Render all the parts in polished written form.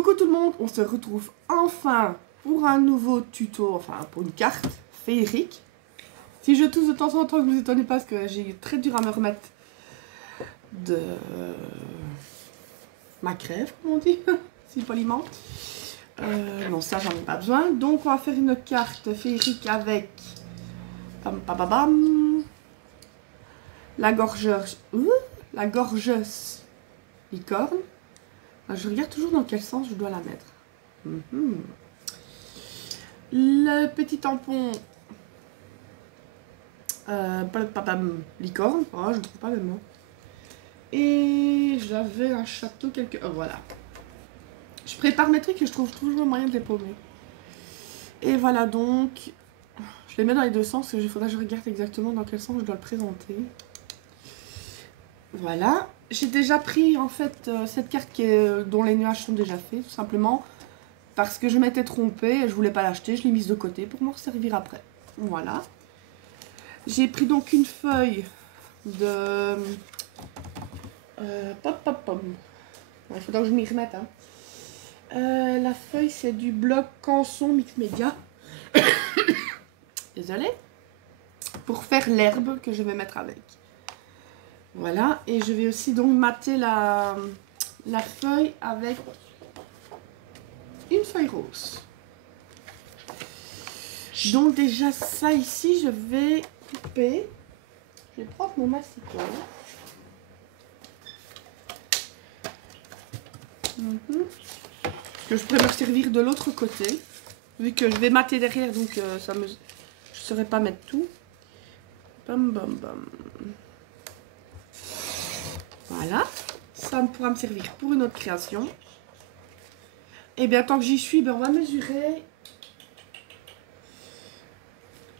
Coucou tout le monde, on se retrouve enfin pour un nouveau tuto, enfin pour une carte féerique. Si je tousse de temps en temps, ne vous étonnez pas parce que j'ai très dur à me remettre de ma crève, comme on dit, si poliment. Non, ça j'en ai pas besoin. Donc on va faire une carte féerique avec la gorgeuse licorne. Je regarde toujours dans quel sens je dois la mettre. Le petit tampon licorne. Oh, je ne trouve pas le mot. Et j'avais un château quelque... Oh, voilà. Je prépare mes trucs et je trouve toujours le moyen de les paumer. Et voilà donc. Je les mets dans les deux sens. Il faudra que je regarde exactement dans quel sens je dois le présenter. Voilà. J'ai déjà pris en fait cette carte dont les nuages sont déjà faits, tout simplement. Parce que je m'étais trompée et je voulais pas l'acheter. Je l'ai mise de côté pour m'en servir après. Voilà. J'ai pris donc une feuille de... Il faudra que je m'y remette. Hein. La feuille, c'est du bloc Canson Mix Media. Désolée. Pour faire l'herbe que je vais mettre avec. Voilà. Et je vais aussi donc mater la feuille avec une feuille rose. Donc déjà ça ici, je vais couper. Je vais prendre mon massicot. Que je pourrais me servir de l'autre côté. Vu que je vais mater derrière, donc je ne saurais pas mettre tout. Bam bam bam. Voilà. Ça pourra me servir pour une autre création. Et bien tant que j'y suis, ben, on va mesurer.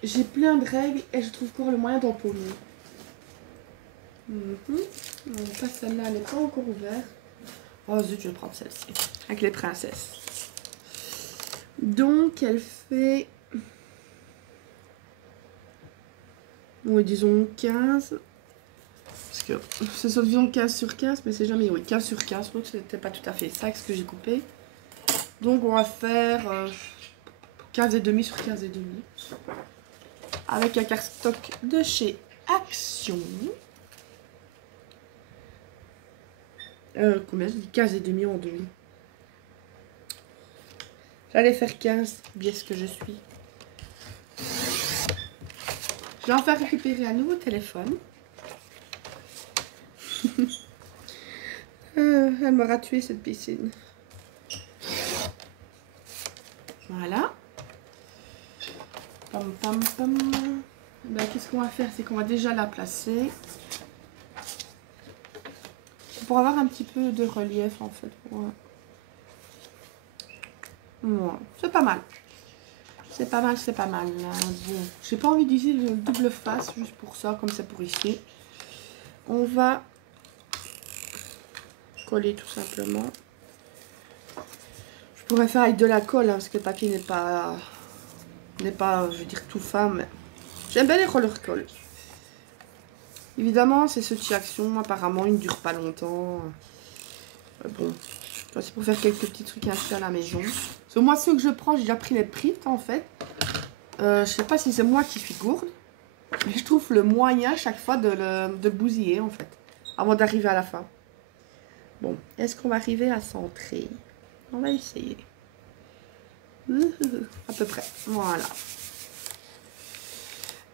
J'ai plein de règles et je trouve encore le moyen d'en paumer. Pas celle-là, elle n'est pas encore ouverte. Oh zut, je vais prendre celle-ci. Avec les princesses. Donc, elle fait... Oui, disons 15. Parce que c'est sur disons 15 sur 15, mais c'est jamais... Oui, 15 sur 15. Donc, c'était pas tout à fait ça ce que j'ai coupé. Donc, on va faire 15 et demi sur 15 et demi. Avec un cardstock de chez Action. Combien je dis 15 et demi en demi. J'allais faire 15, bien ce que je suis. Je vais enfin récupérer un nouveau téléphone. Elle m'aura tué cette piscine. Voilà. Pam pam pam. Ben, qu'est-ce qu'on va faire? C'est qu'on va déjà la placer. Pour avoir un petit peu de relief en fait. Ouais. C'est pas mal. C'est pas mal, c'est pas mal. Bon, j'ai pas envie d'utiliser le double face juste pour ça, comme c'est pour ici. On va coller tout simplement. Je pourrais faire avec de la colle, hein, parce que le papier n'est pas, je veux dire, tout fin, mais j'aime bien les roller coll. Évidemment, c'est ce chez Action. Apparemment, il ne dure pas longtemps. Bon, c'est pour faire quelques petits trucs ainsi à la maison. Parce que moi, ceux que je prends, j'ai déjà pris les prix, en fait. Je sais pas si c'est moi qui suis gourde. Mais je trouve le moyen, chaque fois, de bousiller, en fait. Avant d'arriver à la fin. Bon, est-ce qu'on va arriver à centrer? On va essayer. À peu près. Voilà.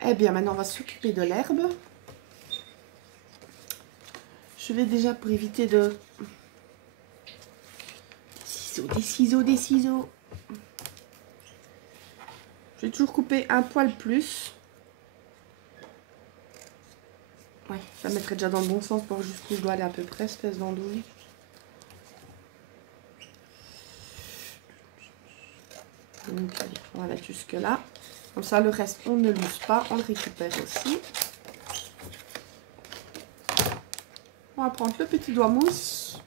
Eh bien, maintenant, on va s'occuper de l'herbe. Je vais déjà, pour éviter de... Des ciseaux. Je vais toujours couper un poil plus. Ouais, ça mettrait déjà dans le bon sens pour jusqu'où je dois aller à peu près, espèce d'andouille. Donc, allez, on va mettre jusque là. Comme ça, le reste, on ne l'use pas, on le récupère aussi. On va prendre le petit doigt mousse.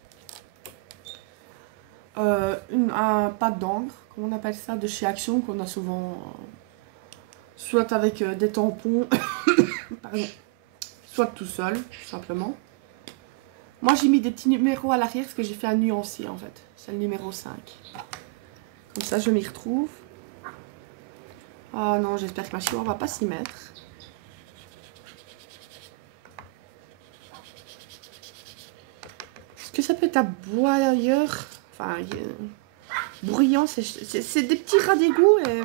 Un pâte d'encre, comme on appelle ça, de chez Action, qu'on a souvent, soit avec des tampons, pardon, soit tout seul, tout simplement. Moi, j'ai mis des petits numéros à l'arrière parce que j'ai fait un nuancier, en fait. C'est le numéro 5. Comme ça, je m'y retrouve. Oh non, j'espère que ma chihuahua va pas s'y mettre. Est-ce que ça peut être aboyeur? Enfin, bruyant, c'est des petits rats d'égout. Et...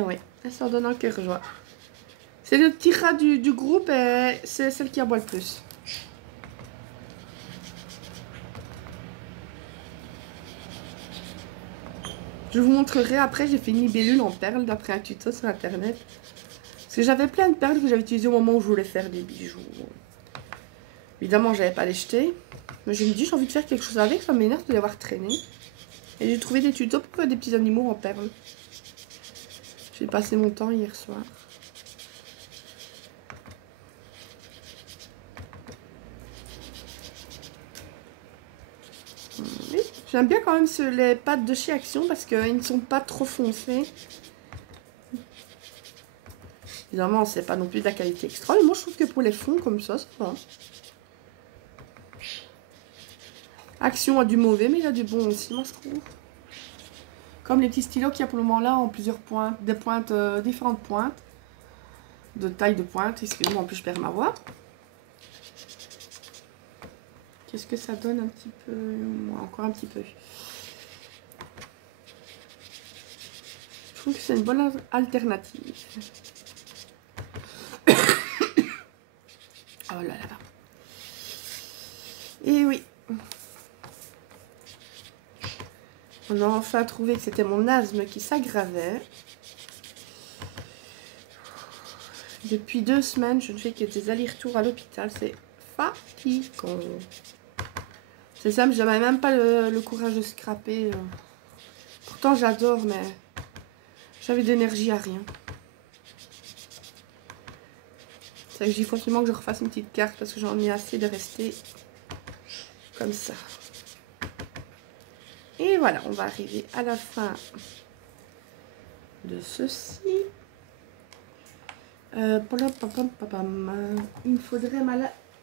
ouais, ça en donne un cœur joie. C'est le petit rat du groupe et c'est celle qui aboie le plus. Je vous montrerai après, j'ai fait une libellule en perles d'après un tuto sur internet. Parce que j'avais plein de perles que j'avais utilisées au moment où je voulais faire des bijoux. Évidemment, j'avais pas les jeter. Mais je me dis, j'ai envie de faire quelque chose avec, ça m'énerve de les avoir traînés. Et j'ai trouvé des tutos pour faire des petits animaux en perles. J'ai passé mon temps hier soir. Oui, j'aime bien quand même les pattes de chez Action parce qu'ils ne sont pas trop foncés. Évidemment, c'est pas non plus de la qualité extra, mais moi je trouve que pour les fonds comme ça va. Action a du mauvais, mais il a du bon aussi, moi je trouve. Comme les petits stylos qu'il y a pour le moment là, en plusieurs pointes, des pointes, différentes pointes, de taille de pointe. Excusez-moi, en plus je perds ma voix. Qu'est-ce que ça donne un petit peu? Encore un petit peu. Je trouve que c'est une bonne alternative. Oh là là. Et oui. On a enfin trouvé que c'était mon asthme qui s'aggravait. Depuis 2 semaines, je ne fais que des allers-retours à l'hôpital. C'est fatigant. C'est ça, mais j'avais même pas le courage de scraper. Pourtant, j'adore, mais j'avais d'énergie à rien. C'est que il faut absolument que je refasse une petite carte parce que j'en ai assez de rester comme ça. Et voilà, on va arriver à la fin de ceci. Il me faudrait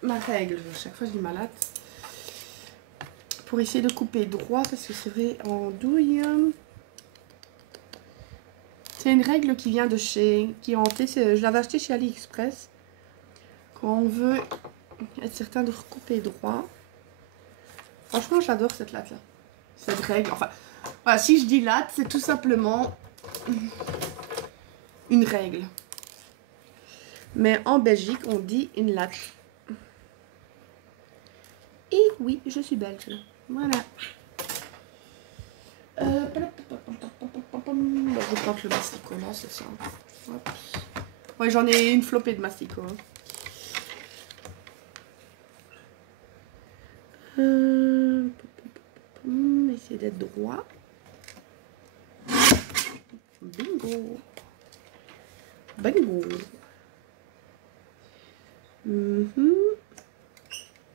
ma règle. Chaque fois, je dis malade. Pour essayer de couper droit parce que c'est vrai en douille. C'est une règle qui vient de chez qui est hantée. Je l'avais acheté chez AliExpress. Quand on veut être certain de recouper droit. Franchement, j'adore cette latte là. Cette règle. Enfin, voilà, si je dis latte, c'est tout simplement une règle. Mais en Belgique, on dit une latte. Et oui, je suis belge. Voilà. Je prends le mastico là, c'est ça. Hop. Ouais, j'en ai une flopée de mastico. Essayer d'être droit. Bingo. Bingo.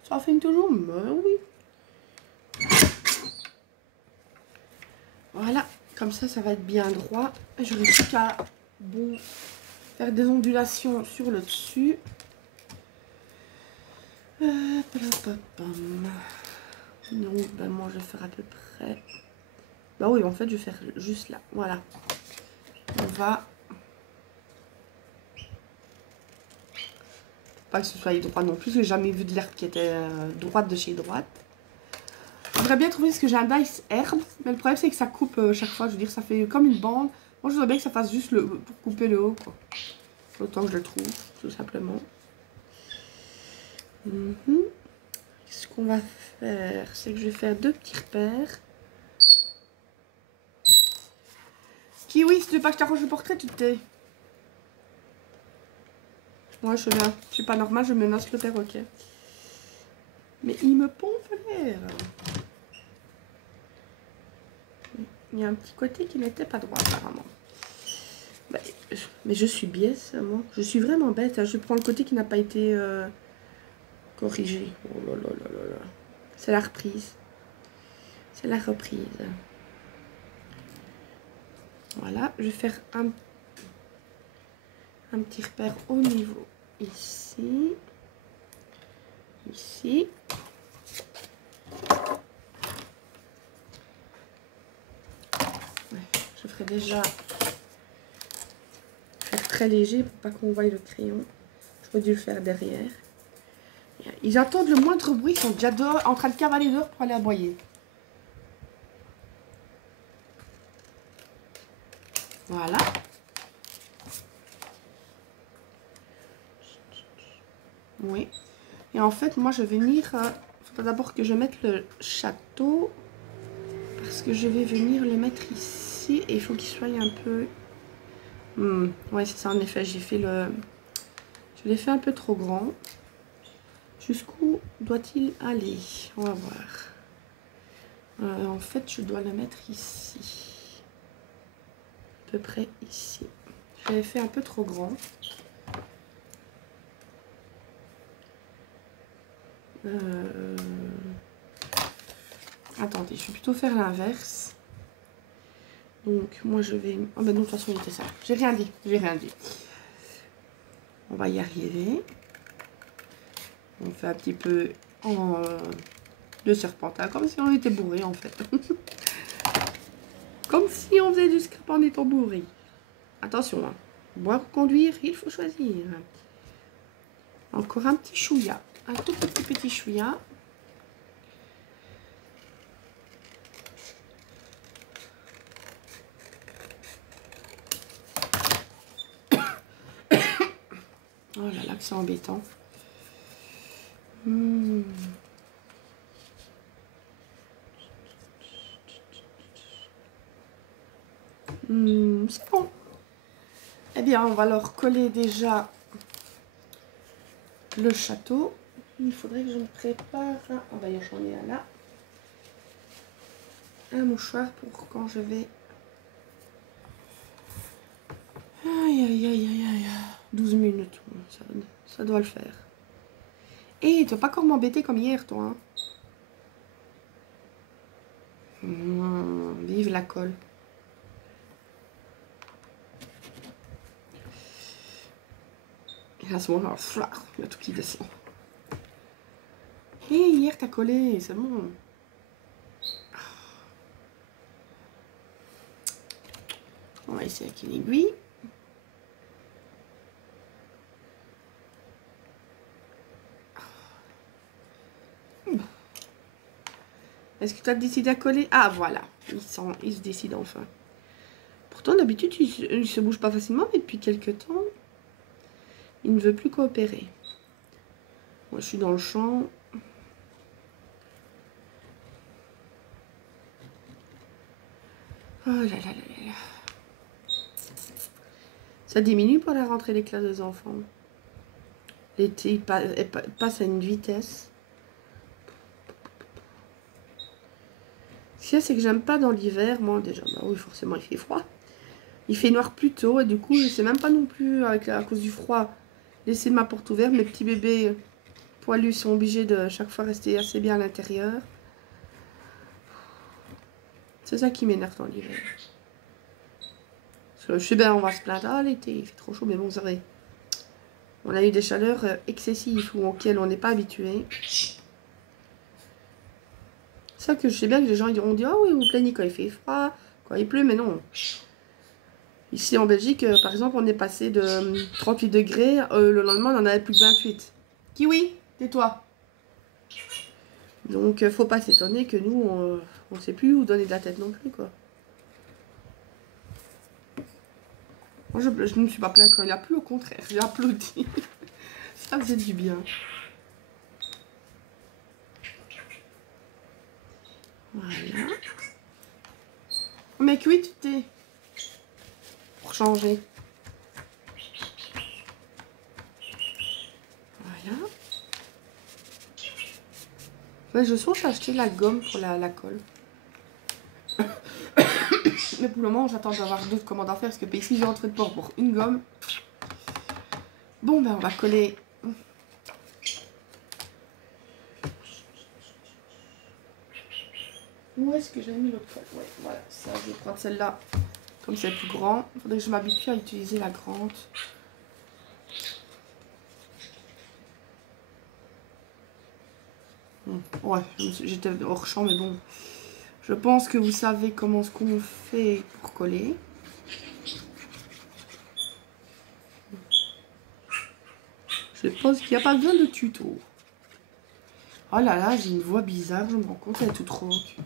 Ça fait toujours, mais oui. Voilà, comme ça, ça va être bien droit. J'aurai plus qu'à faire des ondulations sur le dessus. Donc, ben, moi, je vais faire à peu près... Bah oui, en fait, je vais faire juste là. Voilà. On va... Pas que ce soit droit non plus, j'ai jamais vu de l'herbe qui était droite de chez droite. J'aimerais bien trouver ce que j'ai un dice herbe, mais le problème c'est que ça coupe chaque fois, je veux dire, ça fait comme une bande. Moi je voudrais bien que ça fasse juste pour couper le haut, quoi. Autant que je le trouve, tout simplement. Ce qu'on va faire, c'est que je vais faire 2 petits repères. Kiwi, si tu veux pas que je t'arrange le portrait, tu te tais. Ouais, je sais bien, je suis pas normale, je menace le perroquet. Mais il me pompe l'air. Il y a un petit côté qui n'était pas droit apparemment. Bah, mais je suis biaise, moi. Je suis vraiment bête. Hein. Je prends le côté qui n'a pas été corrigé. Oh là là là là là. C'est la reprise. C'est la reprise. Voilà. Je vais faire un petit repère au niveau ici. ici. Ouais, je ferai déjà faire très léger pour pas qu'on voie le crayon. J'aurais dû le faire derrière. Ils entendent le moindre bruit, ils sont déjà dehors, en train de cavaler dehors pour aller aboyer. Voilà. Oui. Et en fait, moi, je vais venir... Il faudra d'abord que je mette le château. Parce que je vais venir le mettre ici. Et il faut qu'il soit un peu... Ouais, c'est ça, en effet. J'ai fait le... Je l'ai fait un peu trop grand. Jusqu'où doit-il aller? On va voir. En fait, je dois le mettre ici. À peu près ici. Je l'ai fait un peu trop grand. Attendez, je vais plutôt faire l'inverse. Donc, moi, je vais... Oh, ben non, de toute façon, il était ça. J'ai rien dit, j'ai rien dit. On va y arriver. On fait un petit peu de serpentin, comme si on était bourré, en fait. Comme si on faisait du scrap en étant bourré. Attention, hein. Boire ou conduire, il faut choisir. Encore un petit chouïa. Un tout petit chouïa. Oh là là, que c'est embêtant. C'est bon. Eh bien, on va leur coller déjà le château. Il faudrait que je me prépare. Oh, d'ailleurs, j'en ai un là. Un mouchoir pour quand je vais... Aïe, aïe, aïe, aïe, aïe. 12 minutes. Ça doit le faire. Et tu vas pas encore m'embêter comme hier, toi. Hein. Vive la colle. Et à ce moment-là, il y a tout qui descend. Et hier, t'as collé, c'est bon. On va essayer avec une aiguille. Est-ce que tu as décidé à coller? Ah, voilà. Il se décide enfin. Pourtant, d'habitude, il se bouge pas facilement, mais depuis quelques temps, il ne veut plus coopérer. Moi, je suis dans le champ. Oh là là là là là. Ça diminue pour la rentrée des classes des enfants. L'été, il passe à une vitesse. Ce qu'il y a, c'est que j'aime pas dans l'hiver, moi déjà. Bah oui, forcément, il fait froid. Il fait noir plus tôt et du coup, je sais même pas non plus, à cause du froid, laisser ma porte ouverte. Mes petits bébés poilus sont obligés de chaque fois rester assez bien à l'intérieur. C'est ça qui m'énerve dans l'hiver. Je sais bien, on va se plaindre. Ah, l'été, il fait trop chaud, mais bon, c'est vrai. On a eu des chaleurs excessives auxquelles on n'est pas habitué. C'est ça que je sais bien que les gens ils diront, ah oui, vous plaignez quand il fait froid, quand il pleut, mais non. Ici en Belgique, par exemple, on est passé de 38 degrés, le lendemain on en avait plus de 28. Kiwi, tais-toi. Donc faut pas s'étonner que nous, on sait plus où donner de la tête non plus, quoi. Moi je ne me suis pas plaint quand il a plu, au contraire, j'ai applaudi. Ça faisait du bien. Voilà. Mais oui, tu t'es... Pour changer. Voilà. Ouais, je songe à acheter la gomme pour la colle. Mais pour le moment, j'attends d'avoir d'autres commandes à faire parce que ici, j'ai rentré de port pour une gomme. Bon, ben, on va coller. Où est-ce que j'ai mis l'autre colle? Ouais, voilà, ça, je vais prendre celle-là. Comme c'est plus grand, il faudrait que je m'habitue à utiliser la grande. Ouais, j'étais hors champ, mais bon. Je pense que vous savez comment ce qu'on fait pour coller. Je pense qu'il n'y a pas besoin de tuto. Oh là là, j'ai une voix bizarre, je me rends compte, elle est toute rauque.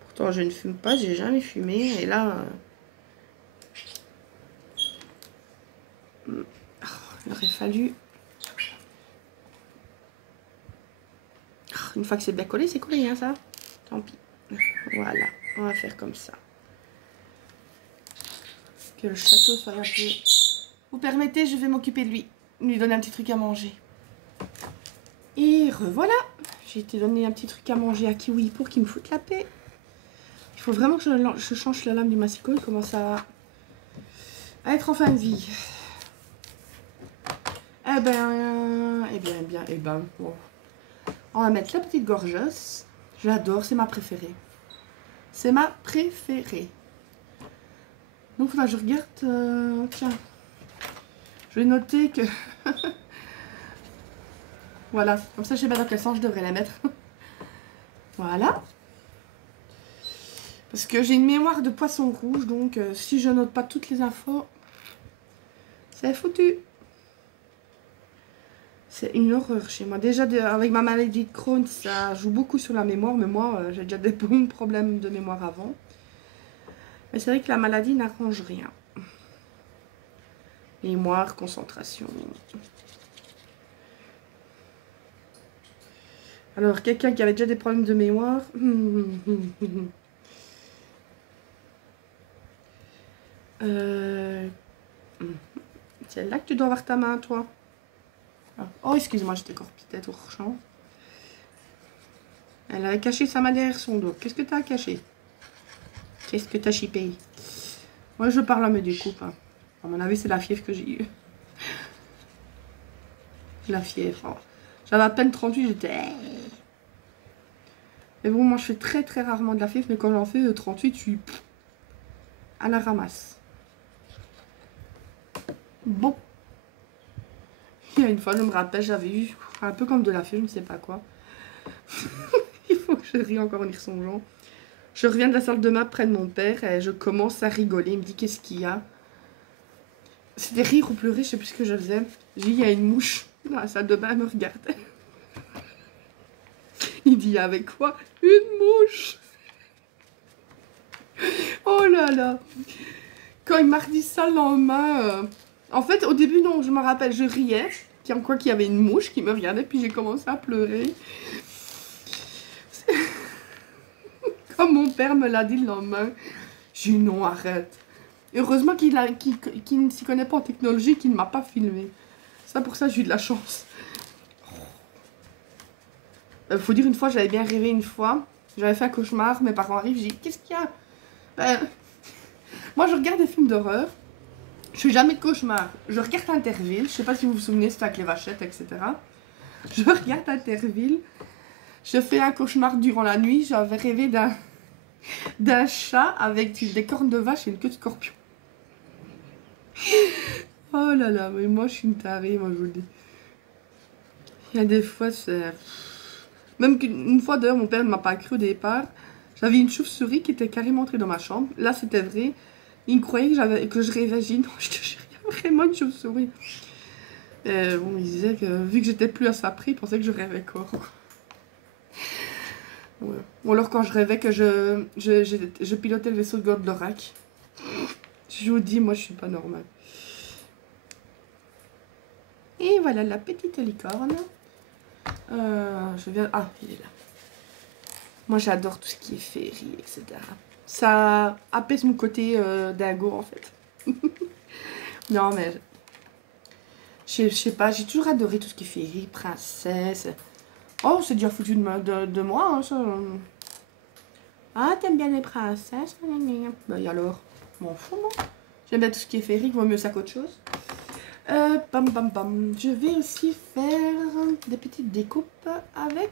Pourtant, je ne fume pas, j'ai jamais fumé. Et là... il aurait fallu... Une fois que c'est bien collé, c'est collé, hein, ça. Tant pis. Voilà, on va faire comme ça. Que le château soit un peu... Vous permettez, je vais m'occuper de lui. Lui donner un petit truc à manger. Et revoilà. J'ai été donner un petit truc à manger à Kiwi pour qu'il me foute la paix. Il faut vraiment que je change la lame du massicot. Il commence à être en fin de vie. Eh ben, bon. On va mettre la petite gorgeuse. J'adore, c'est ma préférée. C'est ma préférée. Donc là, je regarde... tiens. Je vais noter que... Voilà, comme ça je sais pas dans quel sens je devrais la mettre. Voilà. Parce que j'ai une mémoire de poisson rouge, donc si je note pas toutes les infos, c'est foutu. C'est une horreur chez moi. Déjà, avec ma maladie de Crohn, ça joue beaucoup sur la mémoire, mais moi, j'ai déjà des bons problèmes de mémoire avant. Mais c'est vrai que la maladie n'arrange rien. Mémoire, concentration... Alors, quelqu'un qui avait déjà des problèmes de mémoire. C'est là que tu dois avoir ta main, toi. Oh, excuse-moi, j'étais encore peut-être au champ. Elle avait caché sa main derrière son dos. Qu'est-ce que tu as caché? Qu'est-ce que tu as chippé? Moi, je parle à me découpe. Hein. À mon avis, c'est la fièvre que j'ai eue. La fièvre. Oh. J'avais à peine 38, j'étais... Mais bon, moi, je fais très très rarement de la fièvre. Mais quand j'en fais 38, je suis à la ramasse. Bon. Il y a une fois, je me rappelle, j'avais eu un peu comme de la fièvre, je ne sais pas quoi. Il faut que je rie encore en y ressongeant. Je reviens de la salle de bain près de mon père et je commence à rigoler. Il me dit qu'est-ce qu'il y a. C'était rire ou pleurer, je sais plus ce que je faisais. J'ai dit il y a une mouche dans la salle de bain, elle me regardait. Il dit avec quoi? Une mouche. Oh là là. Quand il m'a redit ça le lendemain, en fait au début non, je me rappelle, je riais. Quoi qu'il y avait une mouche qui me regardait, puis j'ai commencé à pleurer. Comme mon père me l'a dit le lendemain, j'ai dit non, arrête. Et heureusement qu'il ne s'y connaît pas en technologie, qu'il ne m'a pas filmé. Ça, pour ça, j'ai eu de la chance. Faut dire, une fois, j'avais bien rêvé une fois. J'avais fait un cauchemar, mes parents arrivent, j'ai dit, qu'est-ce qu'il y a? Moi, je regarde des films d'horreur. Je fais jamais de cauchemar. Je regarde Interville. Je sais pas si vous vous souvenez, c'était avec les vachettes, etc. Je regarde Interville. Je fais un cauchemar durant la nuit. J'avais rêvé d'un chat avec des cornes de vache et une queue de scorpion. Oh là là, mais moi je suis une tarée, moi je vous le dis. Il y a des fois, c'est... Même qu'une fois d'ailleurs, mon père ne m'a pas cru au départ. J'avais une chauve-souris qui était carrément entrée dans ma chambre. Là, c'était vrai. Il croyait que je rêvais. J'ai dit non, je te jure, il y a vraiment une chauve-souris. Bon, il disait que vu que j'étais plus à sa prix, il pensait que je rêvais quoi. Ouais. Ou alors quand je rêvais que je pilotais le vaisseau de Goldorak. Je vous dis, moi je suis pas normale. Et voilà la petite licorne. Je viens... Ah, il est là. Moi j'adore tout ce qui est féerie, etc. Ça apaise mon côté dingo en fait. Non mais... Je sais pas, j'ai toujours adoré tout ce qui est féerie, princesse. Oh, c'est déjà foutu de moi, hein, ça. Ah, t'aimes bien les princesses? Bah, et alors? M'en fous, moi. J'aime bien tout ce qui est féerique, vaut mieux ça qu'autre chose. Bam, bam, bam. Je vais aussi faire des petites découpes avec...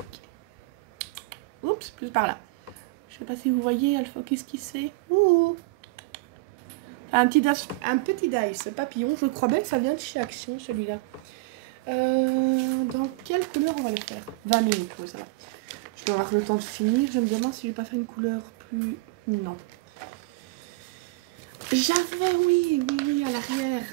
Oups, plus par là. Je sais pas si vous voyez, elle focus qui c'est. Ouh. Un petit dice papillon. Je crois bien que ça vient de chez Action, celui-là. Dans quelle couleur on va le faire? 20 minutes, oui, ça va. Je dois avoir le temps de finir. Je me demande si je vais pas faire une couleur plus... Non. J'avais, oui, à l'arrière.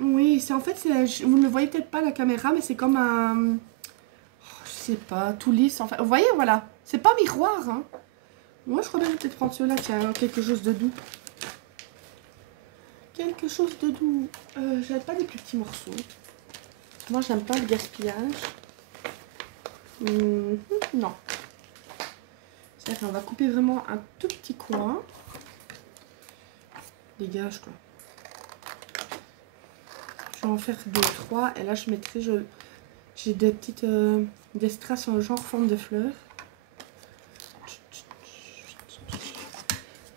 Oui, c'est en fait, vous ne le voyez peut-être pas à la caméra, mais c'est comme un... oh, je sais pas, tout lisse. Enfin, vous voyez, voilà. C'est pas miroir, hein. Moi, je crois bien peut-être prendre ceux-là, tiens, quelque chose de doux. Quelque chose de doux. J'avais pas des plus petits morceaux. Moi, j'aime pas le gaspillage. Non. C'est-à-dire qu'on va couper vraiment un tout petit coin. Dégage, quoi. Je vais en faire 2 ou 3. Et là, je mettrai... J'ai des petites... des strass en genre forme de fleurs.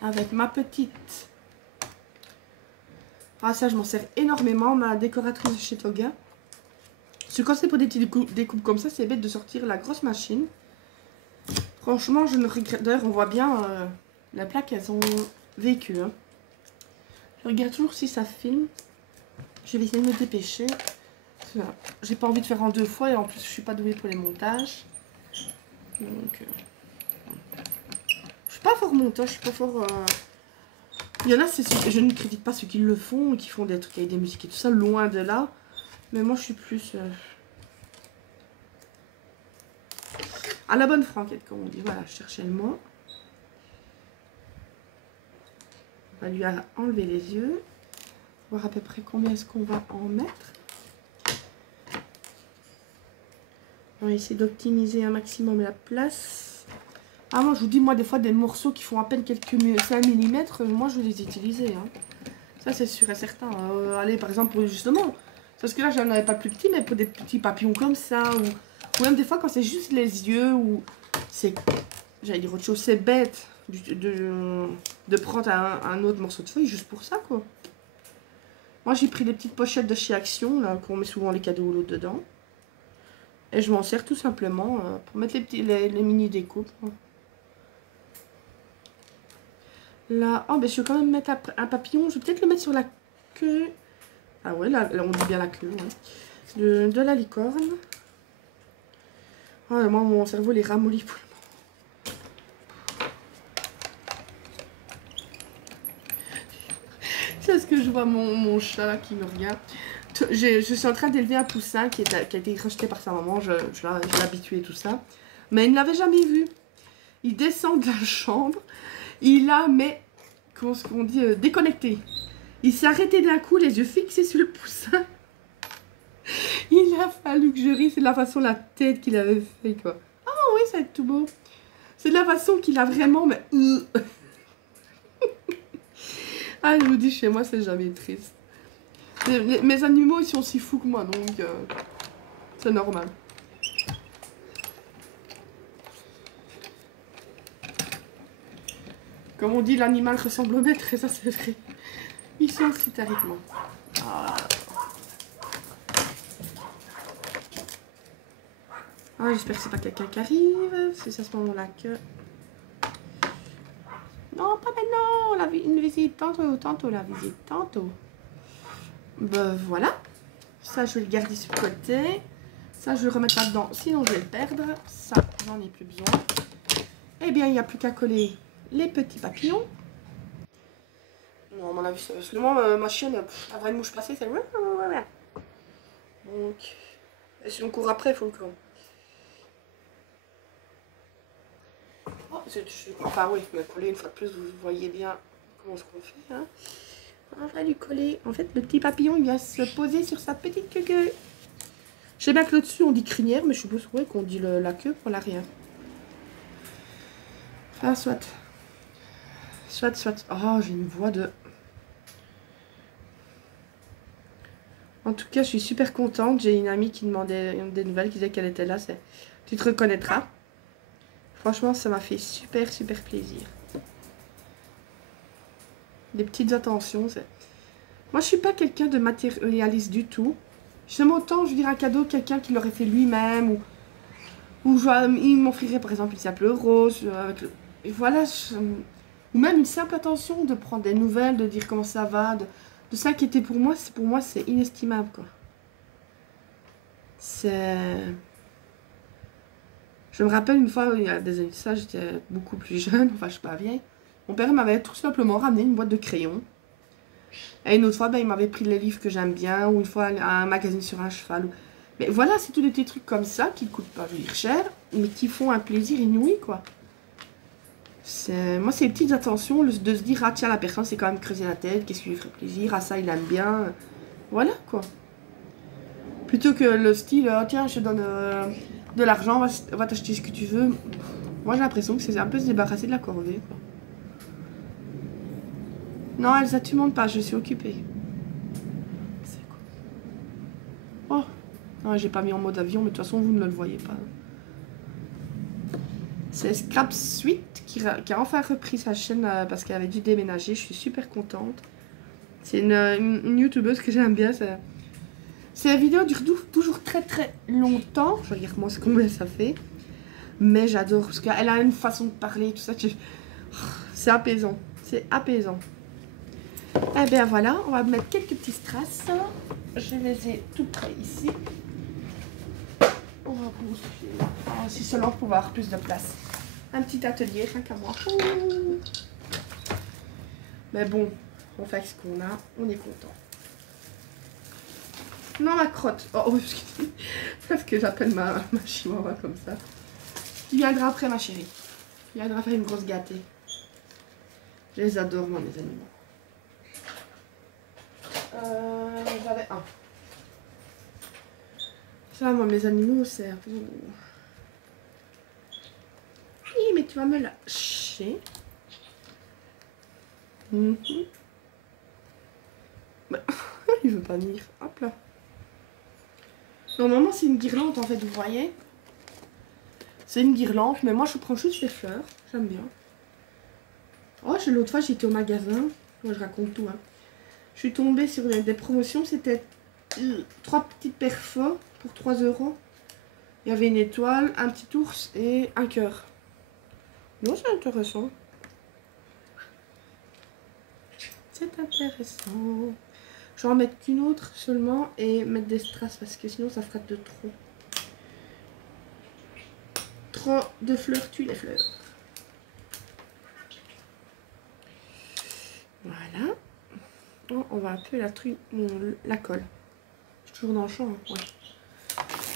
Avec ma petite... Ah, ça, je m'en sers énormément. Ma décoratrice de chez Toga. Parce que quand c'est pour des petites découpes comme ça, c'est bête de sortir la grosse machine. Franchement, je ne regrette... D'ailleurs, on voit bien la plaque, elles ont vécu. Hein. Je regarde toujours si ça filme. Je vais essayer de me dépêcher. J'ai pas envie de faire en 2 fois et en plus, je suis pas douée pour les montages. Donc... je suis pas fort montage, je suis pas fort... Il y en a, je ne critique pas ceux qui le font, qui font des trucs avec des musiques et tout ça, loin de là. Mais moi, je suis plus... à la bonne franquette, comme on dit. Voilà, je cherchais le mot. On va lui enlever les yeux. Voir à peu près combien est-ce qu'on va en mettre. On va essayer d'optimiser un maximum la place. Ah, moi, je vous dis, moi, des fois, des morceaux qui font à peine quelques 5 mm, moi, je vais les utiliser. Hein. Ça, c'est sûr et certain. Allez, par exemple, justement... Parce que là, j'en avais pas plus petit, mais pour des petits papillons comme ça, ou même des fois quand c'est juste les yeux, ou c'est, j'allais dire autre chose, c'est bête de prendre un autre morceau de feuille juste pour ça, quoi. Moi, j'ai pris des petites pochettes de chez Action, là, qu'on met souvent les cadeaux ou l'autre dedans. Et je m'en sers tout simplement pour mettre les mini découpes. Là, oh, ben je vais quand même mettre un papillon, je vais peut-être le mettre sur la queue. Ah ouais, là on dit bien la queue, ouais. De la licorne. Oh, moi, mon cerveau, il est ramolli pour le moment. C'est ce que je vois mon chat là, qui me regarde. Je suis en train d'élever un poussin qui a été rejeté par sa maman. Je l'ai habitué et tout ça. Mais il ne l'avait jamais vu. Il descend de la chambre. Il a, mais, comment est-ce qu'on dit, déconnecté. Il s'est arrêté d'un coup, les yeux fixés sur le poussin. Il a fallu que je rie. C'est de la façon, la tête qu'il avait fait, quoi. Oh oui, ça va être tout beau. C'est de la façon qu'il a vraiment, mais... ah, je vous dis, chez moi, c'est jamais triste. Mes animaux, ils sont aussi fous que moi, donc... c'est normal. Comme on dit, l'animal ressemble au maître, et ça, c'est vrai. Ils sont aussi tariquement. Ah. Ah, j'espère que c'est pas quelqu'un qui arrive. C'est à ce moment-là que... Non, pas maintenant. Une visite tantôt la visite tantôt. Ben voilà. Ça, je vais le garder sur le côté. Ça, je vais le remettre là-dedans. Sinon, je vais le perdre. Ça, j'en ai plus besoin. Eh bien, il n'y a plus qu'à coller les petits papillons. Non, à mon avis, parce que moi, ma chienne, elle voit une mouche passer, c'est... Donc, si on court après, il faut le cours. Oh, enfin, oui, mais coller une fois de plus, vous voyez bien comment ce qu'on fait. Hein. On va lui coller. En fait, le petit papillon, il vient se poser sur sa petite queue. Je sais bien que là-dessus, on dit crinière, mais je suppose ouais, qu'on dit la queue pour l'arrière. Enfin, soit. Soit. Oh, j'ai une voix de... En tout cas, je suis super contente. J'ai une amie qui demandait des nouvelles, qui disait qu'elle était là. Tu te reconnaîtras. Franchement, ça m'a fait super plaisir. Des petites attentions. Moi, je suis pas quelqu'un de matérialiste du tout. J'aime autant, je veux dire, un cadeau, quelqu'un qui l'aurait fait lui-même. Ou il m'offrirait, par exemple, une simple rose. Et voilà. Ou même une simple attention de prendre des nouvelles, de dire comment ça va, de s'inquiéter pour moi, c'est inestimable, quoi. C'est... Je me rappelle une fois, il y a des années de ça, j'étais beaucoup plus jeune, enfin je suis pas vieille. Mon père m'avait tout simplement ramené une boîte de crayons. Et une autre fois, ben, il m'avait pris les livres que j'aime bien, ou une fois un magazine sur un cheval. Mais voilà, c'est tous des petits trucs comme ça qui ne coûtent pas, je veux dire, cher, mais qui font un plaisir inouï, quoi. Moi, c'est les petites attentions de se dire, ah tiens, la personne s'est quand même creusé la tête, qu'est-ce qui lui ferait plaisir, ah ça, il aime bien. Voilà, quoi. Plutôt que le style, oh, tiens, je te donne de l'argent, va t'acheter ce que tu veux. Moi, j'ai l'impression que c'est un peu se débarrasser de la corvée, quoi. Non, Elsa, tu montes pas, je suis occupée. C'est quoi? Oh, non, j'ai pas mis en mode avion, mais de toute façon, vous ne le voyez pas. C'est Scrap Suite qui a enfin repris sa chaîne parce qu'elle avait dû déménager. Je suis super contente. C'est une youtubeuse que j'aime bien. Ces vidéos durent toujours très très longtemps. Je regarde moi ce combien ça fait. Mais j'adore parce qu'elle a une façon de parler, tout ça. C'est apaisant. C'est apaisant. Et bien voilà, on va mettre quelques petits strass. Je les ai tout près ici. On va bouger. Si seulement pour avoir plus de place. Un petit atelier, rien qu'à moi. Mais bon, on fait ce qu'on a, on est content. Non, ma crotte. Oh, parce que j'appelle ma chihuahua comme ça. Tu viendras après, ma chérie. Tu viendras faire une grosse gâtée. Je les adore, moi, mes animaux. J'avais un. Ça, moi, mes animaux, c'est... Oui, mais tu vas me lâcher. Bah, il veut pas venir. Hop là. Normalement, c'est une guirlande, en fait, vous voyez. C'est une guirlande, mais moi, je prends juste les fleurs. J'aime bien. Oh, l'autre fois, j'étais au magasin. Moi, je raconte tout, hein. Je suis tombée sur des promotions. C'était 3 petites perfos pour 3 €. Il y avait une étoile, un petit ours et un cœur. Non, c'est intéressant. C'est intéressant. Je vais en mettre qu'une autre seulement et mettre des strass parce que sinon ça fera de trop. Trop de fleurs tuent les fleurs. Voilà. Oh, on va appeler la colle. Je suis toujours dans le champ. Hein. Ouais.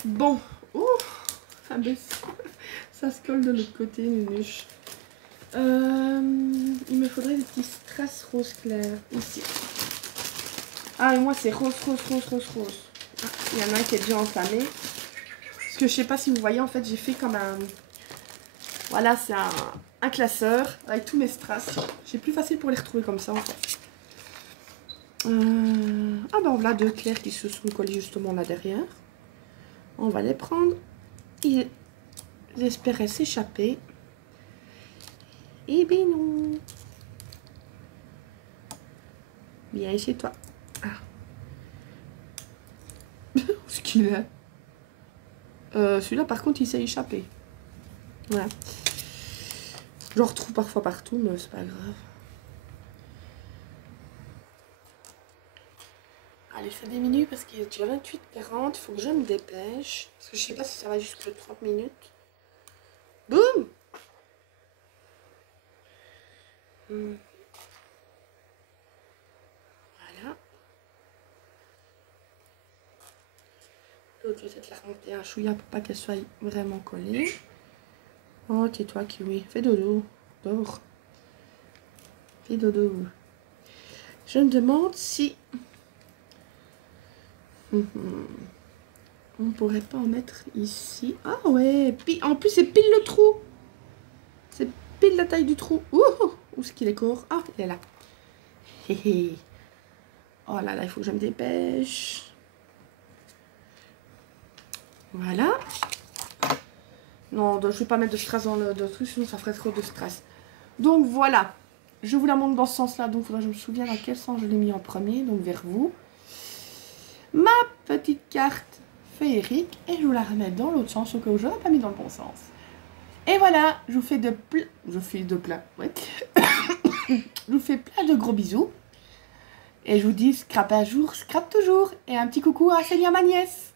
Bon. Oh, ça se colle de l'autre côté, nunuche. Il me faudrait des petits strass rose clair ici. Ah, et moi c'est rose. Ah, il y en a un qui est déjà enflammé. Parce que je sais pas si vous voyez, en fait, j'ai fait comme un... Voilà, c'est un classeur avec tous mes strass. C'est plus facile pour les retrouver comme ça, en fait. Ah ben voilà 2 clairs qui se sont collés justement là derrière. On va les prendre. Ils espéraient s'échapper. Eh ben non. Viens chez toi. Ah. Où est-ce qu'il est? Celui-là par contre il s'est échappé. Voilà. Je le retrouve parfois partout mais c'est pas grave. Allez, ça diminue parce qu'il est déjà 28h40. Il faut que je me dépêche. Parce que je sais pas si ça va jusqu'à 30 minutes. Boum! Voilà. L'autre, je vais peut-être la remonter un chouïa pour pas qu'elle soit vraiment collée. Oh, tais-toi, Kiwi. Fais dodo. Dors. Fais dodo. Je me demande si... On pourrait pas en mettre ici. Ah ouais. En plus, c'est pile le trou. C'est pile la taille du trou. Où est-ce qu'il est court? Ah, il est là. Oh là là, il faut que je me dépêche. Voilà. Non, je vais pas mettre de strass dans le truc, sinon ça ferait trop de strass. Donc voilà. Je vous la montre dans ce sens-là. Donc il faudra que je me souvienne à quel sens je l'ai mis en premier. Donc vers vous. Ma petite carte féerique. Et je vous la remets dans l'autre sens au cas où je l'aurais pas mis dans le bon sens. Et voilà, je vous fais de plein. Ouais. Je vous fais plein de gros bisous. Et je vous dis, scrap un jour, scrap toujours. Et un petit coucou à Célia, ma nièce.